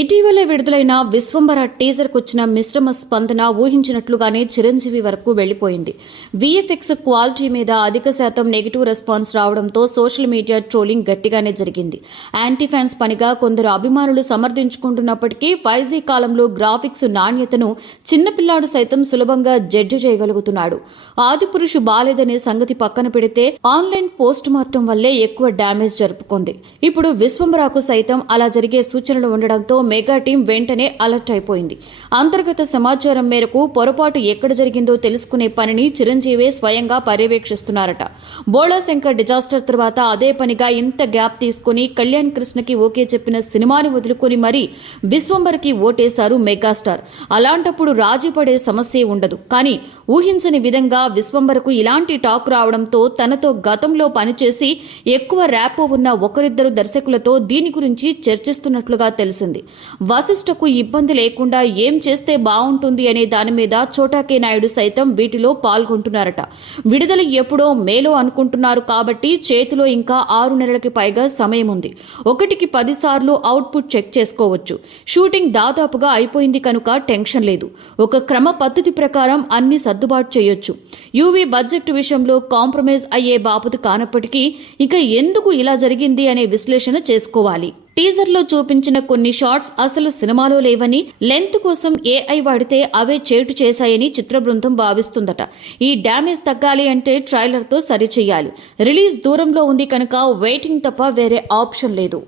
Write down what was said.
ఇటీవలే విడుదలైన విశ్వంబర టీజర్కు వచ్చిన మిశ్రమ స్పందన ఊహించినట్లుగానే చిరంజీవి వరకు వెళ్లిపోయింది. వీఎఫ్ఎక్స్ క్వాలిటీ మీద అధిక శాతం నెగిటివ్ రెస్పాన్స్ రావడంతో సోషల్ మీడియా ట్రోలింగ్ గట్టిగానే జరిగింది. యాంటీ ఫ్యాన్స్ పనిగా కొందరు అభిమానులు సమర్థించుకుంటున్నప్పటికీ 5G కాలంలో గ్రాఫిక్స్ నాణ్యతను చిన్నపిల్లాడు సైతం సులభంగా జడ్జి చేయగలుగుతున్నాడు. ఆదిపురుషు బాలేదనే సంగతి పక్కన పెడితే ఆన్లైన్ పోస్ట్ మార్టం వల్లే ఎక్కువ డ్యామేజ్ జరుపుకుంది. ఇప్పుడు విశ్వంబరకు సైతం అలా జరిగే సూచనలు ఉండడంతో మెగా టీం వెంటనే అలర్ట్ అయిపోయింది. అంతర్గత సమాచారం మేరకు పొరపాటు ఎక్కడ జరిగిందో తెలుసుకునే పనిని చిరంజీవే స్వయంగా పర్యవేక్షిస్తున్నారట. బోళాశంకర్ డిజాస్టర్ తర్వాత అదే పనిగా ఇంత గ్యాప్ తీసుకుని కళ్యాణ్ కృష్ణకి ఓకే చెప్పిన సినిమాని వదులుకొని మరీ విశ్వంబర్కి ఓటేశారు మెగాస్టార్. అలాంటప్పుడు రాజీ పడే సమస్యే ఉండదు. కానీ ఊహించని విధంగా విశ్వంబర్కు ఇలాంటి టాక్ రావడంతో తనతో గతంలో పనిచేసి ఎక్కువ ర్యాపో ఉన్న ఒకరిద్దరు దర్శకులతో దీని గురించి చర్చిస్తున్నట్లుగా తెలిసింది. వశిష్ఠకు ఇబ్బంది లేకుండా ఏం చేస్తే బాగుంటుంది అనే దాని మీద చోటాకే నాయుడు సైతం వీటిలో పాల్గొంటున్నారట. విడుదల ఎప్పుడో మేలో అనుకుంటున్నారు కాబట్టి చేతిలో ఇంకా 6 నెలలకి పైగా సమయం ఉంది. 1కి 10 సార్లు అవుట్పుట్ చెక్ చేసుకోవచ్చు. షూటింగ్ దాదాపుగా అయిపోయింది కనుక టెన్షన్ లేదు. ఒక క్రమ పద్ధతి ప్రకారం అన్ని సర్దుబాటు చేయొచ్చు. యూవీ బడ్జెట్ విషయంలో కాంప్రమైజ్ అయ్యే బాపతు కానప్పటికీ ఇక ఎందుకు ఇలా జరిగింది అనే విశ్లేషణ చేసుకోవాలి. టీజర్లో చూపించిన కొన్ని షాట్స్ అసలు సినిమాలో లేవని, లెంత్ కోసం ఏఐ వాడితే అవే చేటు చేశాయని చిత్ర బృందం భావిస్తుందట. ఈ డ్యామేజ్ తగ్గాలి అంటే ట్రైలర్తో సరిచేయాలి. రిలీజ్ దూరంలో ఉంది కనుక వెయిటింగ్ తప్ప వేరే ఆప్షన్ లేదు.